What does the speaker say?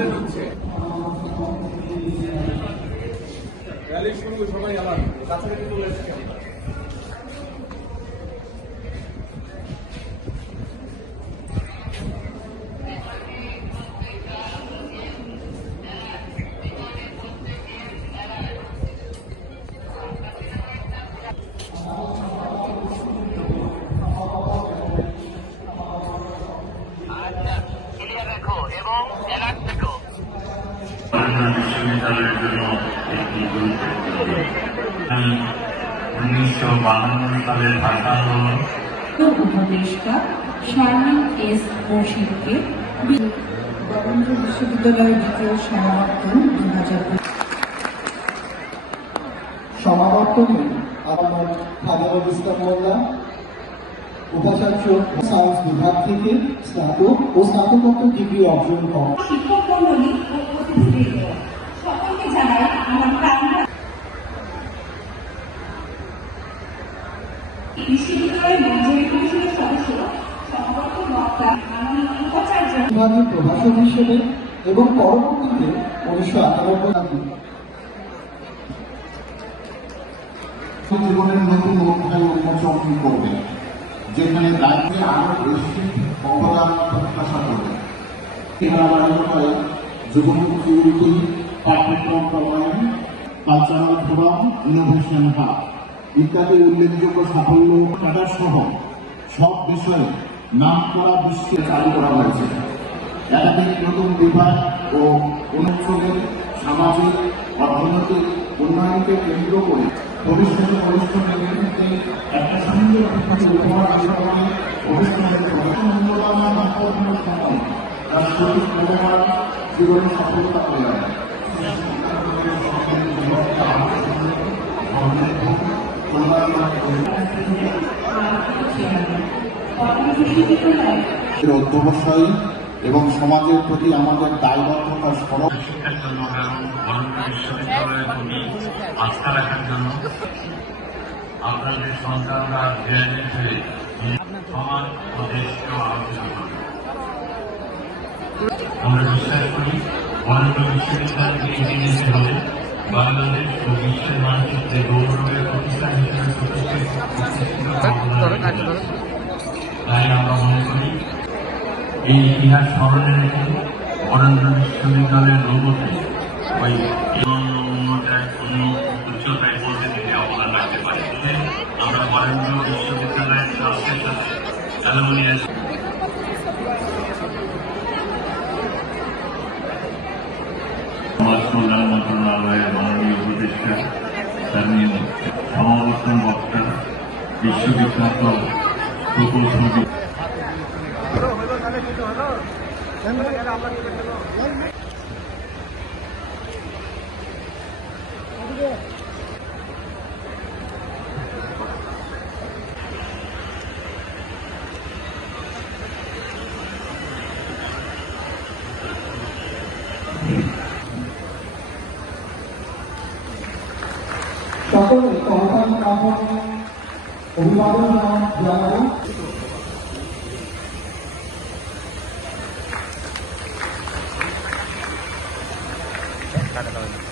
আমাদের হচ্ছে। র্যালির সঙ্গে সবাই আমার কাছাকাছি চলে এসেছে আচ্ছা, এবং এলাকা বিশ্ববিদ্যালয়ের জন্য একটি গুরুত্বপূর্ণ উনিশশো বাহান্ন সালের ভাষা আন্দোলন উপদেষ্টা এস মুর্শিদকে বরেন্দ্র বিশ্ববিদ্যালয়ের দ্বিতীয় সমাবর্তন দু হাজার সমাবর্তনে আমার খাজারুল ইসলাম মোল্লা উপাচার্য সায়েন্স বিভাগ থেকে স্নাতক ও স্নাতকোত্তর ডিগ্রি অর্জন করেন শিক্ষক মন্ডলী ও অতিথিবৃন্দ সকলকে জানাই আমার প্রাণটা বিশ্ববিদ্যালয়ের মঞ্জুরি কমিশনের সদস্য সমাবর্তন বক্তা মাননীয় উপাচার্য বিভাগের প্রভাষক হিসেবে এবং পরবর্তীতে উনিশশো আটানব্বই জীবনের নতুন অধ্যায় উন্মোচন করবে, যেখানে দায়িত্বে আরও বেশি অবদান প্রত্যাশা করবে। করে যুবমুক্তি পাঠ্যক্রম প্রণয়ন কালচারাল ফোরাম ইনোভেশন হাব। ইত্যাদি উল্লেখযোগ্য সাফল্য কাটা সহ সব বিষয়ে নাম করা বিশ্বে চালু করা হয়েছে। একাধিক নতুন বিভাগ ও অঞ্চলের সামাজিক, অর্থনৈতিক, উন্নয়নকে কেন্দ্র করে ভবিষ্যতে অনুষ্ঠানের নেতৃত্বে একটা সুন্দর উপহার আশা করে অনুষ্ঠানের সময় তার সঠিক ব্যবহার, জীবনে সফলতা করে অধ্যবসায়ী এবং সমাজের প্রতি আমাদের দায়বদ্ধতা স্মরণ শিক্ষার জন্য বিশ্ববিদ্যালয়ের প্রতি আস্থা রাখার জন্য আপনাদের সন্তানরা আলোচনা আমরা বিশ্বাস করি বরেন্দ্র বিশ্ববিদ্যালয়কে এগিয়ে নিতে হলে বাংলাদেশ ও বিশ্বের মানচিত্রে গৌরবের তাই আমরা মনে করি এই ইতিহাস স্মরণে রেখে বরেন্দ্র বিশ্ববিদ্যালয়ের লোগোতে ওই উচ্চতায় পৌঁছে দিতে অবদান রাখতে পারি আমরা বরেন্দ্র বিশ্ববিদ্যালয়ের ট্রাস্টের সাথে অ্যালুমিনিয়াম সমাজ কল্যাণ মন্ত্রণালয়ের মাননীয় উপদেষ্টা স্থানীয় সমাবর্তন বক্তা বিশ্ববিখ্যাত প্রকৌশলী। cho quý vị còn thân đồng không cũng có đúng là đó Hãy subscribe cho